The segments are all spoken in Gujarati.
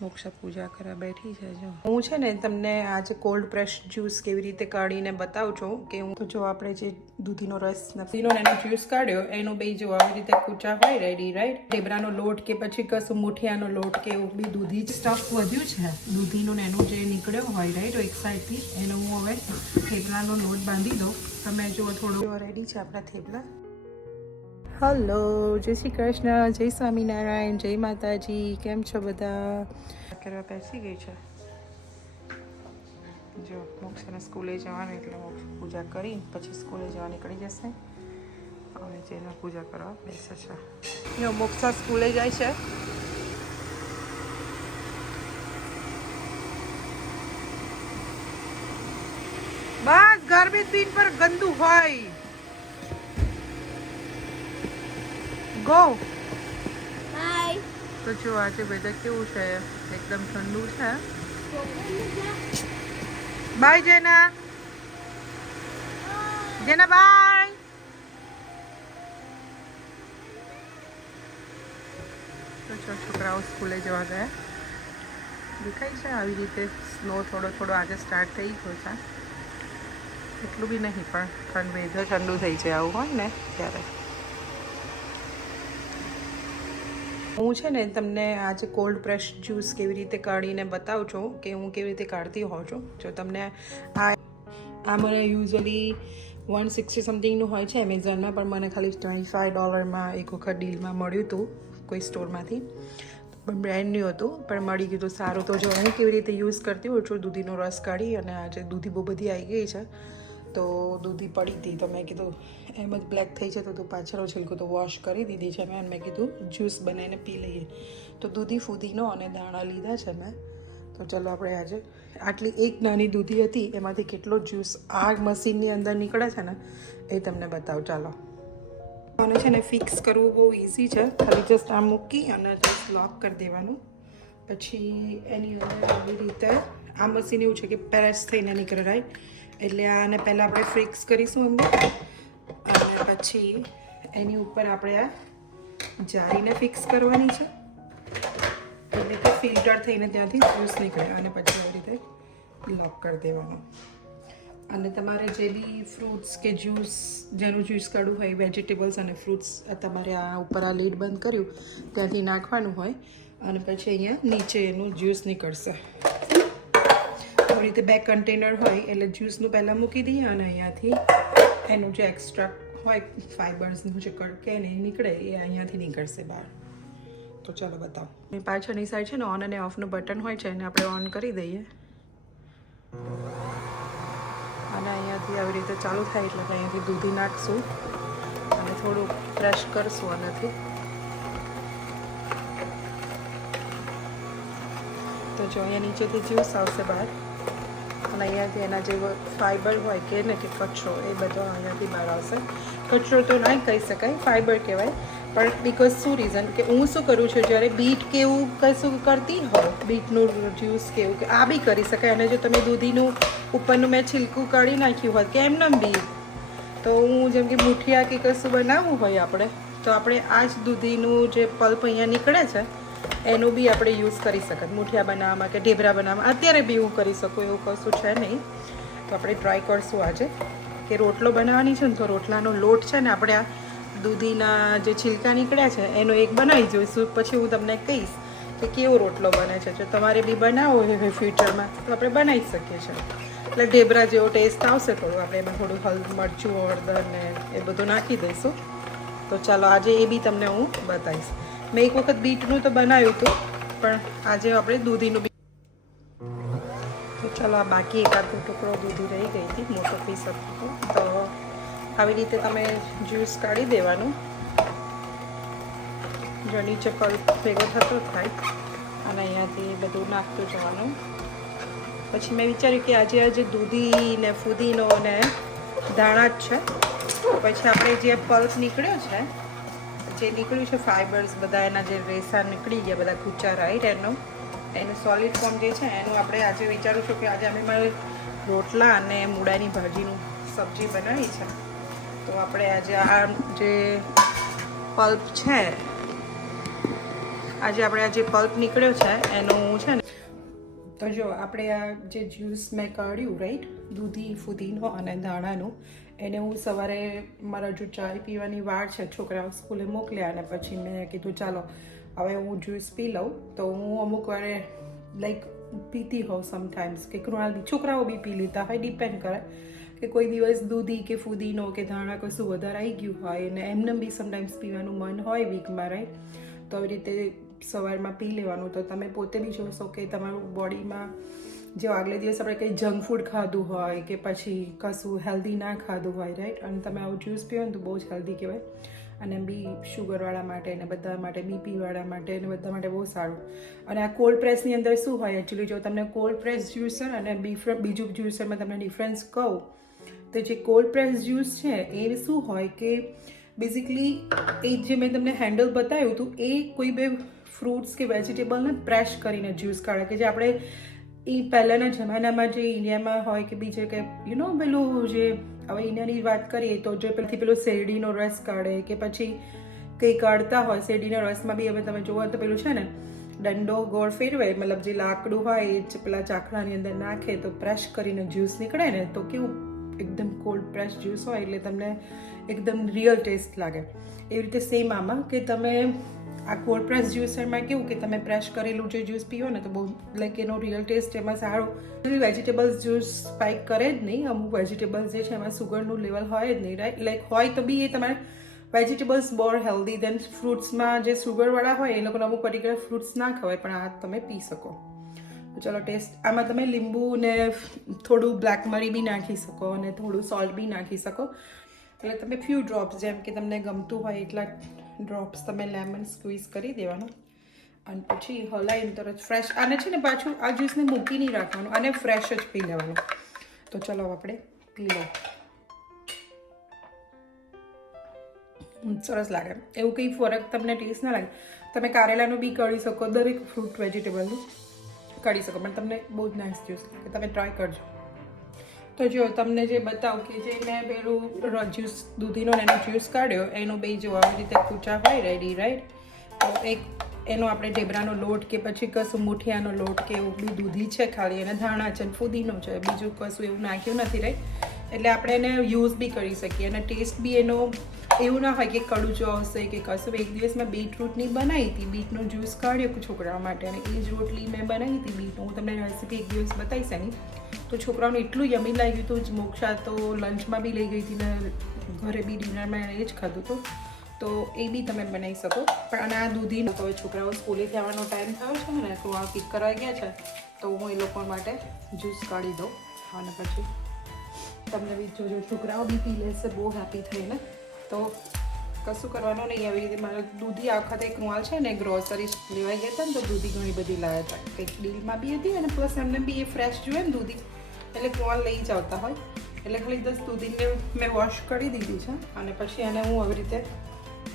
મોક્ષા પૂજા કરવા બેઠી છે. જો હું છે ને તમને આજે કોલ્ડ પ્રેસ જ્યુસ કેવી રીતે કાઢીને બતાવું છું કે હું તો જો આપણે જે દૂધીનો રસ નફીનો એનો જ્યુસ કાઢ્યો એનું બે જો આવી રીતે કૂચા હોય રેડી રાઈટ. ઢેબરાનો લોટ કે પછી કશું મુઠિયાનો લોટ કે એવું બી દૂધી જ સ્ટફ વધ્યું છે દૂધીનું ને એનું જે નીકળ્યો હોય રાઈટ એક સાઈડથી એનો હું હવે થેપલાનો લોટ બાંધી દઉં. તમે જો થોડું રેડી છે આપણા થેપલા. હલો, જય શ્રી કૃષ્ણ, જય સ્વામિનારાયણ, જય માતાજી. કેમ છો બધા? કરવા બેસી ગઈ છે. જો મોક્ષાને સ્કૂલે જવાનું એટલે પૂજા કરી પછી સ્કૂલે જવા નીકળી જશે. હવે જેને પૂજા કરવા બેસે છે. જો મોક્ષા સ્કૂલે જાય છે. બસ ગાર્બેજ બિન પર ગંદુ હોય. ગો હાય. તો જો આજે વેધર કેવું છે? એકદમ ઠંડુ છે. બાય જેના. જેના બાય. તો છોકરાઓ સ્કૂલે જવા ગયા. દેખાય છે આવી રીતે સ્નો થોડો થોડો આજે સ્ટાર્ટ થઈ ગયો છે. એટલું બી નહીં પણ વેધર ઠંડુ થઈ જાય આવું હોય ને ત્યારે. હું છે ને તમને આજે કોલ્ડ પ્રેસ જ્યુસ કેવી રીતે કાઢીને બતાવું છું કે હું કેવી રીતે કાઢતી હોઉં છું. જો તમને આ મને યુઝલી 160 સમથિંગનું હોય છે એમેઝોનમાં, પણ મને ખાલી $25 એક વખત ડીલમાં મળ્યું હતું કોઈ સ્ટોરમાંથી. પણ બ્રેન્ડ ન્યૂ હતું પણ મળી ગયું હતું સારું. તો જો હું કેવી રીતે યુઝ કરતી હોઉં છું દૂધીનો રસ કાઢી, અને આજે દૂધી બહુ બધી આવી ગઈ છે તો દૂધી પડી હતી તો મેં કીધું એમ જ બ્લેક થઈ છે તો પાછળનો છિલકો તો વોશ કરી દીધી છે મેં કીધું જ્યુસ બનાવીને પી લઈએ. તો દૂધી ફુદીનો અને દાણા લીધા છે મેં. તો ચલો આપણે આજે આટલી એક નાની દૂધી હતી એમાંથી કેટલો જ્યુસ આ મશીનની અંદર નીકળે છે ને એ તમને બતાવું. ચાલો. અને છે ને ફિક્સ કરવું બહુ ઇઝી છે. ખાલી જસ્ટ આ મૂકી અને જસ્ટ લોક કરી દેવાનું. પછી એની અંદર આવી રીતે આ મશીન એવું છે કે પ્રેસ થઈને નીકળે રાઈટ. એટલે આને પહેલાં આપણે ફિક્સ કરીશું અંદર, અને પછી એની ઉપર આપણે આ જારીને ફિક્સ કરવાની છે. એવી રીતે ફિલ્ટર થઈને ત્યાંથી જ્યુસ નીકળે અને પછી આવી રીતે લોક કરી દેવાનું. અને તમારે જે બી ફ્રૂટ્સ કે જ્યુસ જેનું જ્યુસ કાઢવું હોય વેજીટેબલ્સ અને ફ્રૂટ્સ તમારે આ ઉપર આ લીડ બંધ કર્યું ત્યાંથી નાખવાનું હોય અને પછી અહીંયા નીચે એનું જ્યુસ નીકળશે. આવી રીતે બે કન્ટેનર હોય એટલે જ્યુસનું પહેલાં મૂકી દઈએ અને અહીંયાથી એનું જે એક્સ્ટ્રા હોય ફાઈબર્સનું જે કડકે ને એ નીકળે એ અહીંયાથી નીકળશે બહાર. તો ચાલો બતાવો. એ પાછળની સાઈડ છે ને ઓન અને ઓફનું બટન હોય છે એને આપણે ઓન કરી દઈએ અને અહીંયાથી આવી રીતે ચાલુ થાય એટલે અહીંયાથી દૂધી નાખશું અને થોડું ક્રશ કરશું આનાથી. તો જો અહીંયા નીચેથી જ્યુસ આવશે બહાર અને અહીંયાથી એના જે ફાઈબર હોય કે ને કે કચરો એ બધો અહીંયાથી બહાર આવશે. કચરો તો ના કહી શકાય, ફાઈબર કહેવાય. પણ બિકોઝ શું રીઝન કે હું શું કરું છું જ્યારે બીટ કે એવું કશું કરતી હોઉં બીટનું જ્યુસ કે એવું કે આ બી કરી શકાય. અને જો તમે દૂધીનું ઉપરનું મેં છિલકું કાઢી નાખ્યું હોત કે એમને બી તો હું જેમ કે મુઠિયા કે કશું બનાવવું હોય આપણે તો આપણે આ જ દૂધીનું જે પલ્પ અહીંયા નીકળે છે એનું બી આપણે યુઝ કરી શકત મુઠિયા બનાવવામાં કે ઢેબરા બનાવવામાં. અત્યારે બી હું કરી શકું એવું કશું છે નહીં. તો આપણે ટ્રાય કરશું આજે કે રોટલો બનાવવાની છે ને તો રોટલાનો લોટ છે ને આપણે આ દૂધીના જે છિલકા નીકળ્યા છે એનો એક બનાવી જોઈશું. પછી હું તમને કહીશ કે કેવો રોટલો બને છે. જો તમારે બી બનાવવો હોય ફ્યુચરમાં તો આપણે બનાવી શકીએ છીએ. એટલે ઢેબરા જેવો ટેસ્ટ આવશે થોડું. આપણે એમાં થોડું મરચું હળદર ને એ બધું નાખી દઈશું. તો ચાલો આજે એ બી તમને હું બતાવીશ. મેં એક વખત બીટનું તો બનાવ્યું હતું પણ આજે આપણે દૂધીનું બી. તો ચાલો આ બાકી એકાદ ટુકડો દૂધી રહી ગઈ હતી, મોટો પીસ હતો. તો આવી રીતે તમે જ્યુસ કાઢી દેવાનું. જો નીચે પલ્પ ભેગો થતો થાય અને અહીંયાથી બધું નાખતું જવાનું. પછી મેં વિચાર્યું કે આજે દૂધી ને ફુદીનો ને દાણા જ છે. પછી આપણે જે પલ્પ નીકળ્યો છે જે નીકળ્યું છે ફાઈબર્સ બધા એના જે રેસા નીકળી ગયા બધા કૂચા રાઈટ એનું સોલિડ ફોર્મ જે છે એનું આપણે આજે વિચારું છું કે આજે અમે મારે રોટલા અને મૂળાની ભાજીનું સબ્જી બનાવી છે. તો આપણે આજે આ જે પલ્પ છે આજે આપણે આ જે પલ્પ નીકળ્યો છે એનું છે ને, તો જો આપણે આ જે જ્યુસ મેં કાઢ્યું રાઈટ, દૂધી ફુદીનો અને ધાણાનું, એને હું સવારે મારા જો ચાય પીવાની વાર છે, છોકરાઓ સ્કૂલે મોકલ્યા અને પછી મેં કીધું ચાલો હવે હું જ્યુસ પી લઉં. તો હું અમુક વારે લાઈક પીતી હોઉં સમટાઈમ્સ, કે કૃણાલ બી, છોકરાઓ બી પી લેતા હોય, ડિપેન્ડ કરે કે કોઈ દિવસ દૂધી કે ફુદીનો કે ધાણા કશું વધારે આવી ગયું હોય અને એમને બી સમટાઈમ્સ પીવાનું મન હોય વીકમાં રાઈટ, તો આવી રીતે સવારમાં પી લેવાનું. તો તમે પોતે બી જોશો કે તમારું બોડીમાં જો આગલે દિવસ આપણે કંઈ જંક ફૂડ ખાધું હોય કે પછી કશું હેલ્ધી ના ખાધું હોય રાઈટ, અને તમે આવું જ્યુસ પીવો ને તો બહુ જ હેલ્ધી કહેવાય, અને બી શુગરવાળા માટે ને બધા માટે, બીપીવાળા માટે ને બધા માટે બહુ સારું. અને આ કોલ્ડ પ્રેસની અંદર શું હોય એકચ્યુઅલી, જો તમને કોલ્ડ પ્રેસ જ્યુસર અને બીજું જ્યુસરમાં તમને ડિફરન્સ કહું તો જે કોલ્ડ પ્રેસ જ્યુસ છે એ શું હોય કે બેઝિકલી એ જે મેં તમને હેન્ડલ બતાવ્યું હતું એ કોઈ બે ફ્રૂટ્સ કે વેજીટેબલને પ્રેશ કરીને જ્યુસ કાઢે, કે જે આપણે એ પહેલાંના જમાનામાં જે ઇન્ડિયામાં હોય કે બીજે કે પેલું જે હવે ઇન્ડિયાની વાત કરીએ તો જે પહેલાંથી પેલો શેરડીનો રસ કાઢે કે પછી કંઈ કાઢતા હોય, શેરડીના રસમાં બી હવે તમે જોવો તો પેલું છે ને દંડો ગોળ ફેરવે, મતલબ જે લાકડું હોય એ જ પેલા ચાકડાની અંદર નાખે તો પ્રેશ કરીને જ્યુસ નીકળે ને, તો કેવું એકદમ કોલ્ડ પ્રેસ જ્યુસ હોય એટલે તમને એકદમ રિયલ ટેસ્ટ લાગે. એવી રીતે સેમ આમાં કે તમે આ કોલ્ડ પ્રેસ જ્યુસરમાં કેવું કે તમે પ્રેશ કરેલું જે જ્યુસ પીવો ને તો બહુ લાઈક એનો રિયલ ટેસ્ટ એમાં સારો. વેજીટેબલ્સ જ્યુસ સ્પાઇક કરે જ નહીં, અમુક વેજીટેબલ્સ જે છે એમાં સુગરનું લેવલ હોય જ નહીં રાઈટ, લાઈક હોય તો બી એ તમારે વેજીટેબલ્સ મોર હેલ્ધી દેન ફ્રૂટ્સમાં જે સુગરવાળા હોય એ લોકોને અમુક પર્ટિક્યુલર ફ્રૂટ્સ ના ખવાય, પણ આ તમે પી શકો. ચલો ટેસ્ટ, આમાં તમે લીંબુ ને થોડું બ્લેક મરી બી નાખી શકો અને થોડું સોલ્ટ બી નાખી શકો, એટલે તમે ફ્યુ ડ્રોપ્સ જેમ કે તમને ગમતું હોય એટલા ડ્રોપ્સ તમે લેમન સ્ક્વીઝ કરી દેવાનું અને પછી હલાવીને તરત ફ્રેશ. આને છે ને પાછું આ જ્યુસને મૂકી નહીં રાખવાનું, આને ફ્રેશ જ પી લેવાનું. તો ચલો આપણે પી લો. સરસ લાગે, એવું કંઈ ફરક તમને ટેસ્ટ ના લાગે. તમે કારેલાનું બી કાઢી શકો, દરેક ફ્રૂટ વેજીટેબલનું કાઢી શકો, પણ તમને બહુ જ નાઇસ જ્યુસ લાગે, તમે ટ્રાય કરજો. તો જો તમને જે બતાવું કે જે મેં પેલું જ્યુસ દૂધીનો એનો જ્યુસ કાઢ્યો એનો બે જો આવી રીતે કૂચા હોય રેડી રાઈટ, તો એક એનો આપણે ઢેબરાનો લોટ કે પછી કશું મુઠિયાનો લોટ કે એવું બી દૂધી છે ખાલી, અને ધાણા છે, ફુદીનો છે, બીજું કશું એવું નાખ્યું નથી રાઈટ, એટલે આપણે એને યુઝ બી કરી શકીએ. અને ટેસ્ટ બી એનો એવું ના હોય કે કડું જો હશે કે કશું. એક દિવસ મેં બીટરૂટની બનાવી હતી, બીટનો જ્યુસ કાઢ્યો છોકરાઓ માટે, અને એ જ રોટલી મેં બનાવી હતી બીટનું, હું તમને રેસીપી એક દિવસ બતાવીશ એની. તો છોકરાઓને એટલું યમી લાગ્યું હતું, મોક્ષા તો લંચમાં બી લઈ ગઈ હતી ને ઘરે બી ડિનરમાં એને એ જ ખાધું હતું, તો એ બી તમે બનાવી શકો. પણ અને આ દૂધીનો તો છોકરાઓ સ્કૂલેથી આવવાનો ટાઈમ થયો છે ને, તો આ પિક કરવા ગયા છે, તો હું એ લોકો માટે જ્યુસ કાઢી દઉં અને પછી તમને બી જોજો, છોકરાઓ બી પી લેશે બહુ હેપી થઈને. તો કશું કરવાનું નહીં, આવી રીતે મારે દૂધી આ વખતે કૃણાલ છે ને ગ્રોસરી લેવા ગયા હતા ને તો દૂધી ઘણી બધી લાવ્યા હતા, કંઈક ડીલમાં બી હતી અને પ્લસ એમને બી એ ફ્રેશ જોઈએ ને દૂધી, એટલે કૃણાલ લઈ જ આવતા હોય, એટલે ખાલી 10 દૂધીને મેં વોશ કરી દીધી છે અને પછી એને હું આવી રીતે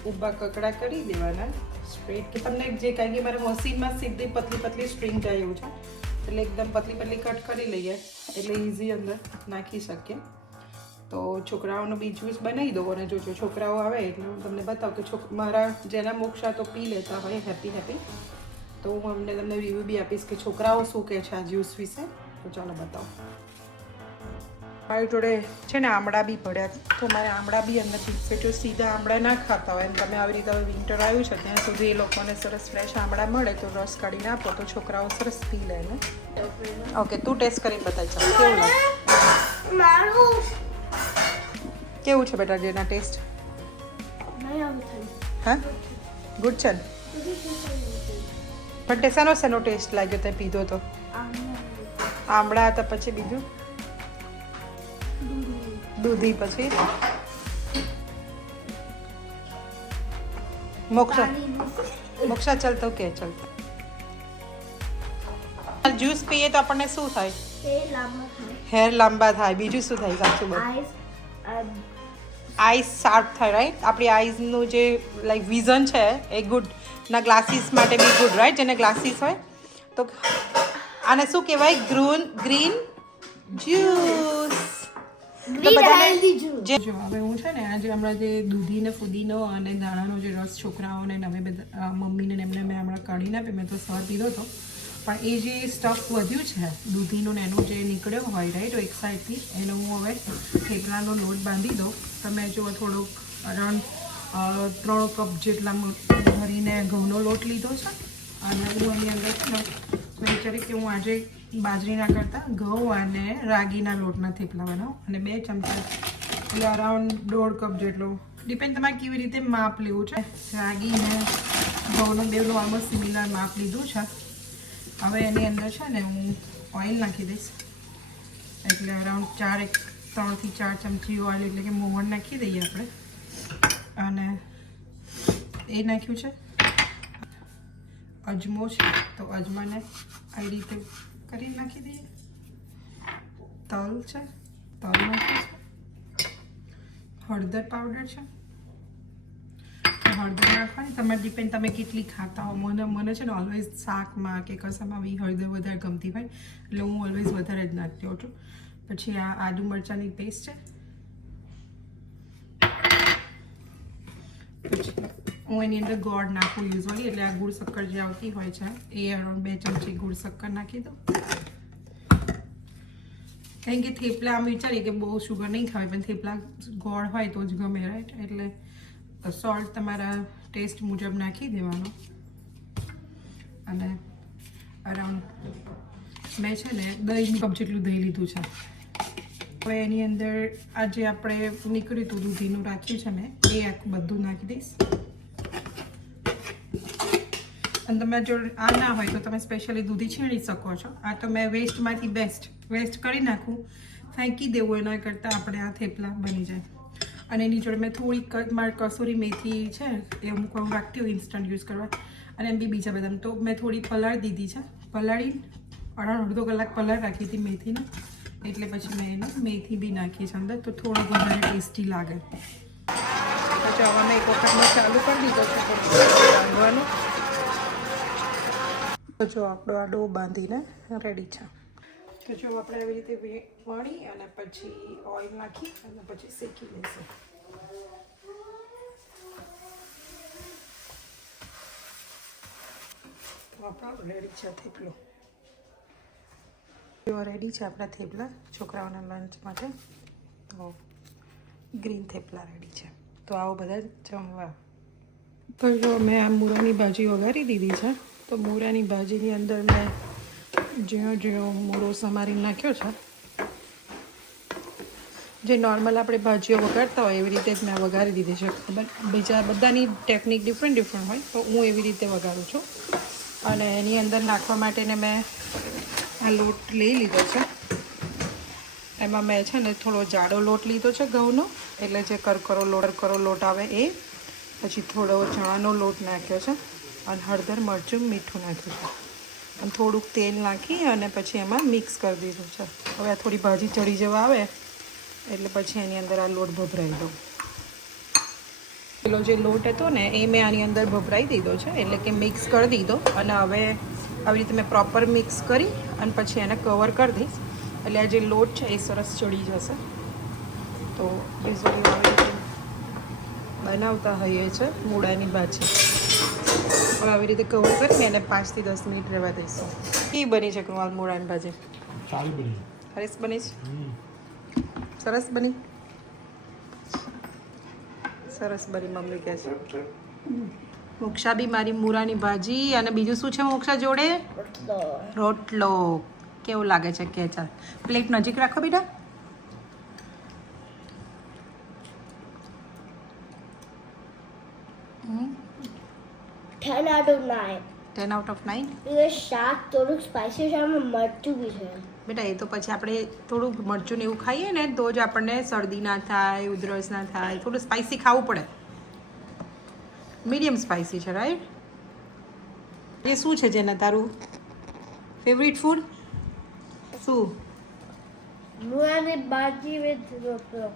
ઊભા કકડા કરી દેવાના સ્ટ્રેટ, કે તમને જે કાંઈ કે મારે મશીનમાં સીધી પતલી સ્ટ્રિંગ જાય એવું છે, એટલે એકદમ પતલી કટ કરી લઈએ એટલે ઇઝી અંદર નાખી શકીએ. તો છોકરાઓનો બી જ્યુસ બનાવી દો અને જોજો છોકરાઓ આવે એટલે હું તમને બતાવું કે મારા જેના મોક્ષા તો પી લેતા હોય હેપી, તો હું અમને તમને રિવ્યૂ બી આપીશ કે છોકરાઓ શું કહે છે આ જ્યુસ વિશે. તો ચાલો બતાવો. મારી જોડે છે ને આમળા બી પડ્યા, તો મારે આમળા બી અંદરથી જો સીધા આમળા ના ખાતા હોય, તમે આવી રીતે હવે વિન્ટર આવ્યું છે ત્યાં સુધી એ લોકોને સરસ ફ્રેશ આમળા મળે તો રસ કાઢીને આપો તો છોકરાઓ સરસ પી લે ને. ઓકે, તું ટેસ્ટ કરીને બતાવી ચાલ કેવું લાગે, કેવું છે બેટા જેના ટેસ્ટ? હા ગુડ છે ને, પણ શેનો ટેસ્ટ લાગ્યો તે પીધો તો? આમળા હતા, પછી બીજું દૂધી, પછી મોક્ષા ચાલતો કે ચાલતો જ્યુસ પીએ તો આપણને શું થાય? હેર લાંબા થાય, બીજું શું થાય? સાચું બોલ. આઈસ શાર્પ થાય રાઈટ, આપણી આઈઝનું જે લાઈક વિઝન છે એ ગુડ, ના ગ્લાસીસ માટે બી ગુડ રાઈટ, જેને ગ્લાસીસ હોય તો. આને શું કહેવાય? Green juice. જો હવે હું છે ને આજે હમણાં જે દૂધી ને ફુદીનો અને દાણાનો જે રસ છોકરાઓને ને અમે બધા મમ્મીને ને એમને મેં હમણાં કાઢીને આપી, મેં તો સર પીધો હતો, પણ એ જે સ્ટફ વધ્યું છે દૂધીનું ને એનું જે નીકળ્યો હોય રાઈટ એક સાઈડથી, એનો હું હવે થેપલાનો લોટ બાંધી દઉં. તમે જો થોડોક અરાઉન્ડ 3 કપ જેટલા ભરીને ઘઉંનો લોટ લીધો છે અને હું એની અંદર છે ને મેં વિચાર્યું કે હું આજે બાજરીના કરતાં ઘઉં અને રાગીના લોટના થેપલા બનાવું, અને 2 ચમચા એટલે અરાઉન્ડ 1.5 કપ જેટલો, ડિપેન્ડ તમારે કેવી રીતે માપ લેવું છે. રાગી ને ઘઉંનું બેનું ઓલમોસ્ટ સિમિલર માપ લીધું છે. હવે એની અંદર છે ને હું ઓઇલ નાખી દઈશ, એટલે અરાઉન્ડ 3 થી 4 ચમચી ઓઇલ, એટલે કે મોવણ નાખી દઈએ આપણે. અને એ નાખ્યું છે અજમો છે, તો અજમાને આવી રીતે કરી નાખી દઈએ. તલ છે, તલ નાખ્યું છે. હળદર પાવડર છે, હળદર નાખવાની તમારે ડિપેન્ડ તમે કેટલી ખાતા હો. મને છે ને ઓલવેઝ શાકમાં કે કશામાં બી હળદર વધારે ગમતી હોય, એટલે હું ઓલવેઝ વધારે જ નાખતી હોઉં છું. પછી આ આદુ મરચાંની પેસ્ટ છે. પછી હું એની અંદર ગોળ નાખું યુઝવલી, એટલે આ ગુળ શક્કર જે આવતી હોય છે એ અરાઉન્ડ 2 ચમચી ગુળ શક્કર નાખી દઉં. કારણ કે થેપલા આમ વિચારીએ કે બહુ શુગર નહીં ખાવે, પણ થેપલા ગોળ હોય તો જ ગમે રાઈટ. એટલે સોલ્ટ તમારા ટેસ્ટ મુજબ નાખી દેવાનો. અને અરાઉન્ડ મેં છે ને દહીં કપ જેટલું દહીં લીધું છે. હવે એની અંદર આ જે આપણે નીકળ્યું હતું દૂધીનું રાખ્યું છે મેં, એ આખું બધું નાખી દઈશ. અને તમે જો આ ના હોય તો તમે સ્પેશિયલી દૂધી છીણી શકો છો. આ તો મેં વેસ્ટમાંથી બેસ્ટ વેસ્ટ કરી નાખું, ફેંકી દેવું એના કરતાં આપણે આ થેપલા બની જાય. અને એની જોડે મેં થોડી મારી કસૂરી મેથી છે એ અમુક હું રાખતી હોય ઇન્સ્ટન્ટ યુઝ કરવા, અને એમ બી બીજા બધા, તો મેં થોડી પલાળી દીધી છે. પલાળી અરાઉન્ડ અડધો કલાક પલાળ રાખી હતી મેથીને, એટલે પછી મેં એને મેથી બી નાખી છે અંદર, તો થોડો વધારે ટેસ્ટી લાગે. પછી હવે મેં એક વખત મેં ચાલુ કરી દીધો છે બાંધવાનું. તો જો આપણો આ ડો બાંધીને રેડી છે. તો જો આપણે આવી રીતે વણી અને પછી ઓઇલ નાખી અને પછી શેકી લઈશું. તો આપણો રેડી છે થેપલો. રેડી છે આપણા થેપલા છોકરાઓના લંચ માટે. તો ગ્રીન થેપલા રેડી છે. તો આવો બધા જમવા. તો જો મેં આ મૂળાની ભાજી વઘારી દીધી છે. તો મૂળાની ભાજીની અંદર મેં ઝીણો મૂળો સમારી નાખ્યો છે. જે નોર્મલ આપણે ભાજીઓ વઘારતા હોય એવી રીતે જ મેં વઘારી દીધી છે. ખબર બીજા બધાની ટેકનિક ડિફરન્ટ હોય, તો હું એવી રીતે વઘારું છું. અને એની અંદર નાખવા માટેને મેં આ લોટ લઈ લીધો છે. એમાં મેં છે ને થોડો જાડો લોટ લીધો છે ઘઉંનો, એટલે જે કરકરો લોટ આવે એ. પછી થોડો ચણાનો લોટ નાખ્યો છે, અને હળદર મરચું મીઠું નાખ્યું છે, અને થોડુંક તેલ નાખી અને પછી એમાં મિક્સ કરી દીધું છે. હવે આ થોડી ભાજી ચડી જવા આવે એટલે પછી એની અંદર આ લોટ ભભરાઈ દઉં. પેલો જે લોટ હતો ને એ મેં આની અંદર ભભરાઈ દીધો છે, એટલે કે મિક્સ કરી દીધો. અને હવે આવી રીતે મેં પ્રોપર મિક્સ કરી અને પછી એને કવર કરી દઈશ, એટલે આ જે લોટ છે એ સરસ ચડી જશે. તો યુઝવલી આવી રીતે બનાવતા હોઈએ છે મૂળાની ભાજી. હવે આવી રીતે કવર કરીને એને 5 થી 10 મિનિટ રહેવા દઈશું. એ બની છે કૃણાલ મૂળાની ભાજી? સારી બની. સરસ બની છે. સરસ બની. સરસ બની મમ્મી કહે છે. મોક્ષા બી મારી મૂળાની ભાજી, અને બીજું શું છે મોક્ષા જોડે? રોટલો. કેવું લાગે છે કે? ચાલ પ્લેટ નજીક રાખો બેટા. Ten out of 9. 10 out of 9. એ શાક થોડુંક સ્પાઈસી છે, આમાં મરચું બી છે. બેટા એ તો પછી આપણે થોડું મરચું ને એવું ખાઈએ ને તો જ આપણને શરદી ના થાય, ઉધરસ ના થાય. થોડું સ્પાઈસી ખાવું પડે. મીડિયમ સ્પાઈસી છે રાઈટ. એ શું છે જેના તારું ફેવરિટ ફૂડ શું? મૂળાની ભાજી વિથ રોટલો.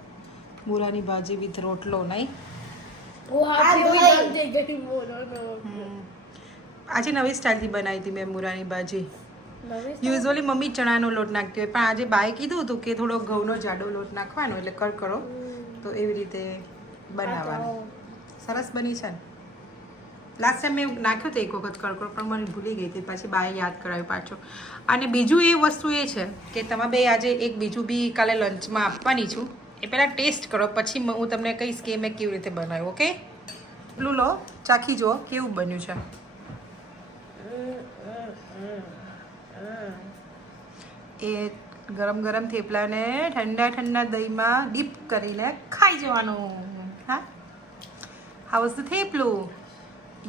મૂળાની ભાજી વિથ રોટલો નહીં? આજે નવી સ્ટાઇલથી બનાવી હતી મેં મૂળાની ભાજી. યુઝ્યુઅલી મમ્મી ચણાનો લોટ નાખતી હોય, પણ આજે બાએ કીધું હતું કે થોડો ઘઉંનો જાડો લોટ નાખવાનો એટલે કરકરો, તો એવી રીતે બનાવવાનો. સરસ બની છે ને. લાસ્ટ ટાઈમ મેં નાખ્યો તો એક વખત કરકરો, પણ મને ભૂલી ગઈ હતી, પછી બાએ યાદ કરાવ્યું પાછો. અને બીજું એ વસ્તુ એ છે કે તમે બે આજે એક બીજું બી કાલે લંચમાં આપવાની છું, એ પહેલાં ટેસ્ટ કરો, પછી હું તમને કહીશ કે મેં કેવી રીતે બનાવ્યું. ઓકે, પેલું લો, ચાખી જુઓ કેવું બન્યું છે. એ ગરમ ગરમ થેપલાને ઠંડા ઠંડા દહીંમાં ડીપ કરીને ખાઈ જવાનું. હા, હાઉ ઇઝ ધ થેપલું?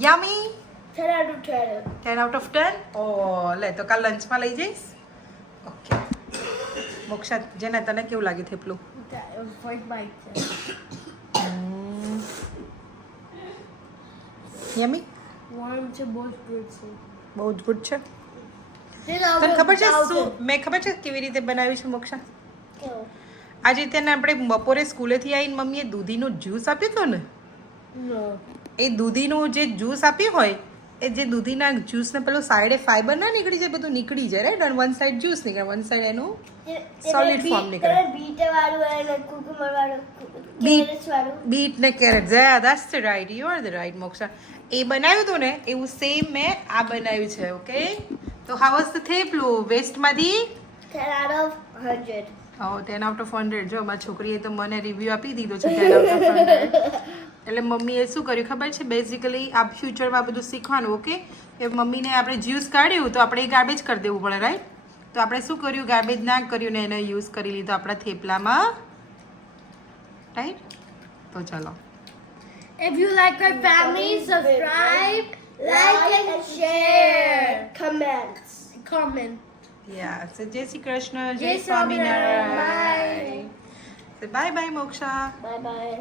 Yummy? 10 out of 10. 10 out of 10? ઓ લે, તો કાલ લંચમાં લઈ જઈશ. ઓકે મોક્ષા, જેને તને કેવું લાગ્યું થેપલું? That was like my યમી? one to both good. બહુ જ ગુડ છે. તને ખબર છે શું મેં ખબર છે કેવી રીતે બનાવ્યું છે મોક્ષા? આજે તેને આપણે બપોરે સ્કૂલેથી આવીને મમ્મીએ દૂધીનું જ્યુસ આપ્યું હતું ને, No. એ દૂધીનું જે જ્યુસ આપ્યું હોય, એ જે દૂધીના જ્યુસને પેલું સાઈડે ફાઈબર ના નીકળી જાય, બધું નીકળી જાય, રાઈટ? અને વન સાઈડ જ્યુસ નીકળે, વન સાઈડ એનું સોલિડ ફોર્મ નીકળે. બીટ વાળું અને કુકુંબર વાળું, બીટ કેરેટ વાળું. બીટ ને carrot, that's the right, you are the right Moksha. એ બનાવ્યું હતું ને એવું સેમ મેં આ બનાવ્યું છે. ઓકે, તો હાઉ વોઝ ધ થેપલું? વેસ્ટમાંથી 10 out of 100. 10 out of 100. જો મારી છોકરીએ તો મને રિવ્યૂ આપી દીધો છે 10 out of 100. એટલે મમ્મીએ શું કર્યું ખબર છે? બેઝિકલી આ ફ્યુચરમાં બધું શીખવાનું. ઓકે, એ મમ્મીને આપણે જ્યુસ કાઢ્યું તો આપણે એ ગાર્બેજ કરી દેવું પડે, રાઈટ? તો આપણે શું કર્યું? ગાર્બેજ ના કર્યું ને એને યુઝ કરી લીધો આપણા થેપલામાં, રાઈટ? તો ચલો, If you like our family, subscribe, like and share. Comments. Comment. યા સો જય શ્રી કૃષ્ણ, જય જય Swaminarayan. Swaminarayan. Bye bye Moksha. Bye bye.